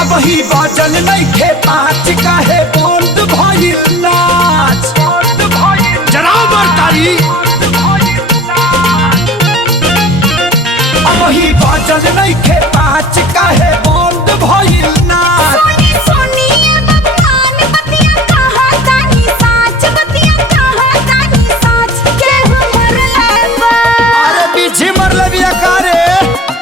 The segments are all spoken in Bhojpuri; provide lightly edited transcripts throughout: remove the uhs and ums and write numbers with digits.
अब ही बाजल नइखे पाँच काहे बंद भइल नाच जरा मरतारी अब ही बाजल नइखे पाँच काहे बंद भइल नाच अरे पीछे मरले बिया कारे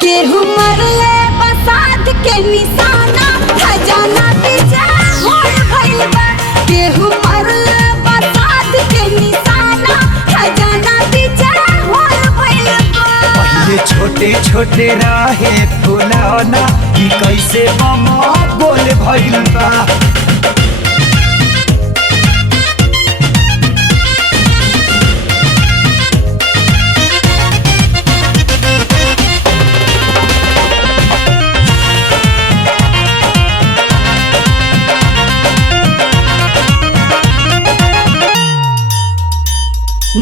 केहू मरले बसात के निशाना खजाना पीछे होल भइल बा केहू मरले बसात के निशाना खजाना पीछे होल भइल बा पहिले छोटे छोटे रहे फुलौना ई कैसे मामा बोल भइल बा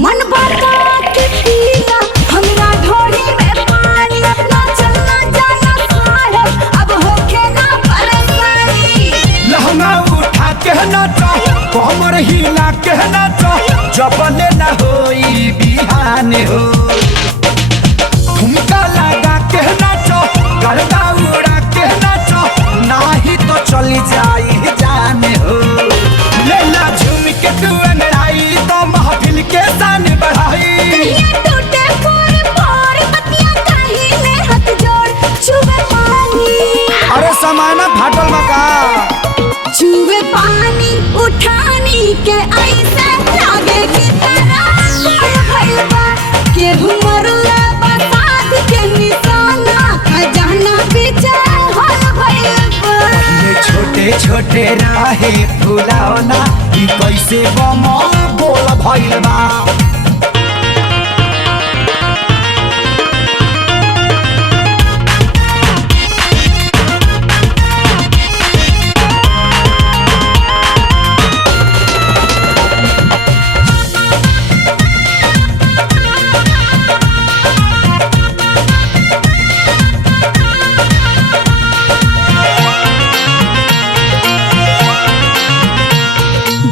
मन बता के पिया हमरा ढोली में पानी ना चलना जाना साहब अब होके ना परेशानी लहंगा उठा के नाचो कमर हिला के नाचो जबले ना होई बिहान हो ठुमका लगा के नाचो गरबा उड़ा के नाचो नाही तो चली जाई जान हो लेला झूम के तू अंगड़ाई तो महफिल के शान बढ़ाई कहिया टूटे फोड़ फोड़ पतिया कहिले हाथ जोड़ छुवे पानी अरे समाना फाटल मका छुवे पानी उठानी के ऐसे लागे की तरह होल भइल बा केहू मरले बसात के निशाना खजाना पीछे होल भइल बा ये छोटे छोटे रहे फुलौना ई कैसे बमा बोल भइल बा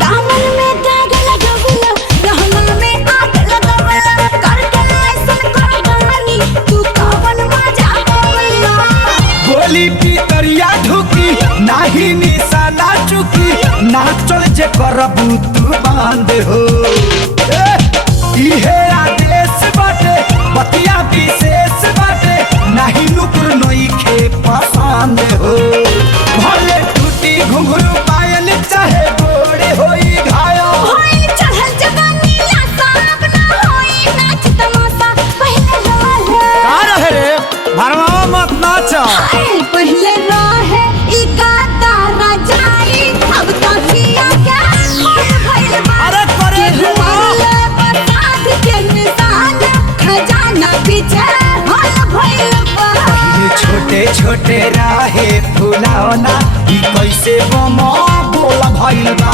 दामन में दाग लगवला रहना में आग लगवला करके ऐसन करगानी तू कवन मजा पावला गोली पितरिया ढुकी नाही निशाना चुकी नाचल जे करबू तू बांध हो इहे आदेश बाटे बतिया विशेष बाटे नाही नुकुर नइखे पसंद हो भले टूटी घुंघरू पायल चाहे गोरे होई घायल होई चढ़ल जवानी ला साहब ना होई नाच तमाशा पहले रहे का रहे रे भरमावा मत नाच हाय पहले रहे ई गाता राजाई अब तो किया क्या होल भइल बा अरे करे केहू मरले बसात के निशाना खजाना पीछे होल भइल बा ये छोटे छोटे रहे फुलौना ई कैसे बमा बोल भइल बा